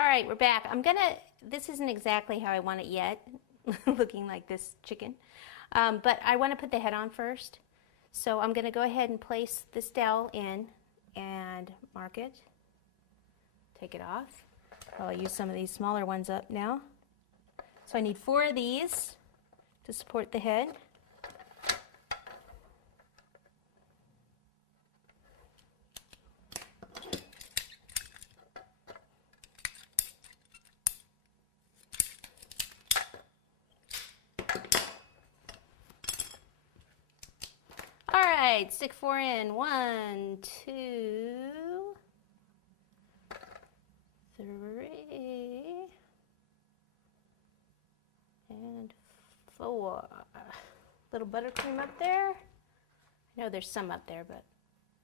All right, we're back. This isn't exactly how I want it yet, looking like this chicken, but I want to put the head on first. So I'm going to go ahead and place this dowel in and mark it. Take it off. I'll use some of these smaller ones up now. So I need 4 of these to support the head. All right, stick 4 in. 1, 2, 3, and 4. Little buttercream up there. I know there's some up there, but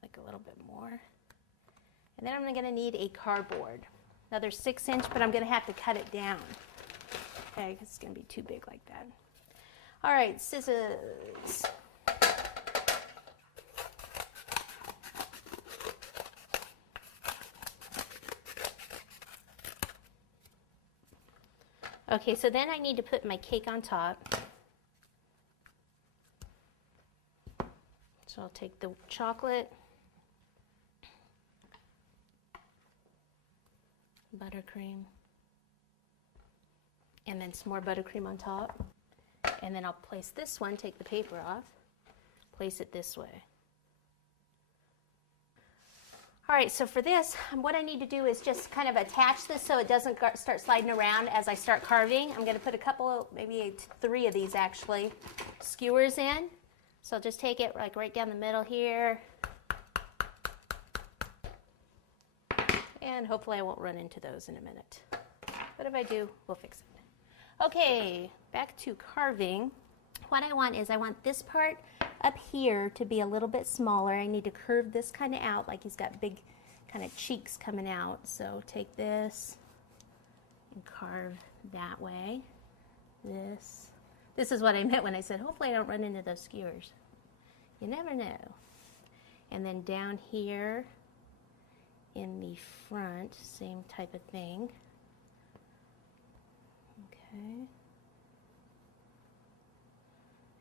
like a little bit more. And then I'm going to need a cardboard. Another 6-inch, but I'm going to have to cut it down. Okay, 'cause it's going to be too big like that. All right, scissors. Okay, so then I need to put my cake on top. So I'll take the chocolate, buttercream, and then some more buttercream on top. And then I'll place this one, take the paper off, place it this way. All right, so for this, what I need to do is just kind of attach this so it doesn't start sliding around as I start carving. I'm going to put a couple, maybe 3 of these actually, skewers in. So I'll just take it like right down the middle here. And hopefully I won't run into those in a minute. But if I do, we'll fix it. Okay, back to carving. What I want is I want this part up here to be a little bit smaller. I need to curve this kind of out like he's got big kind of cheeks coming out. So take this and carve that way. This is what I meant when I said hopefully I don't run into those skewers. You never know. And then down here in the front, same type of thing. Okay.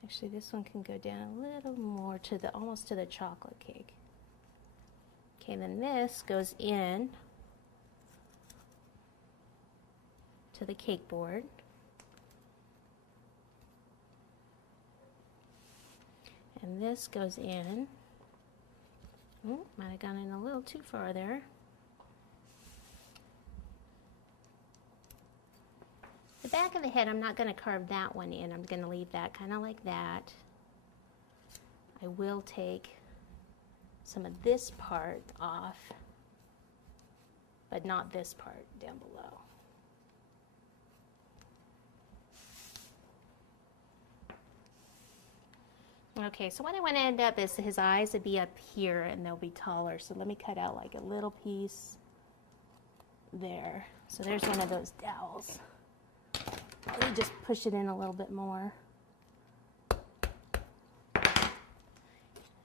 Actually, this one can go down a little more to the, almost to the chocolate cake. Okay, then this goes in to the cake board. And this goes in. Oh, might have gone in a little too far there. The back of the head, I'm not going to carve that one in. I'm going to leave that kind of like that. I will take some of this part off, but not this part down below. Okay, so what I want to end up is his eyes would be up here and they'll be taller. So let me cut out like a little piece there. So there's one of those dowels. Let me just push it in a little bit more.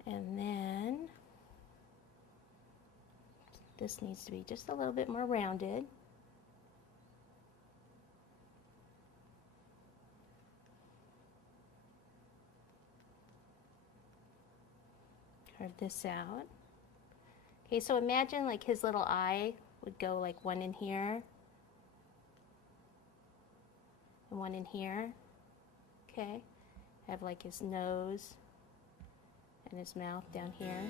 And then this needs to be just a little bit more rounded. Carve this out. Okay, so imagine like his little eye would go like one in here and one in here. Okay, have like his nose and his mouth down here.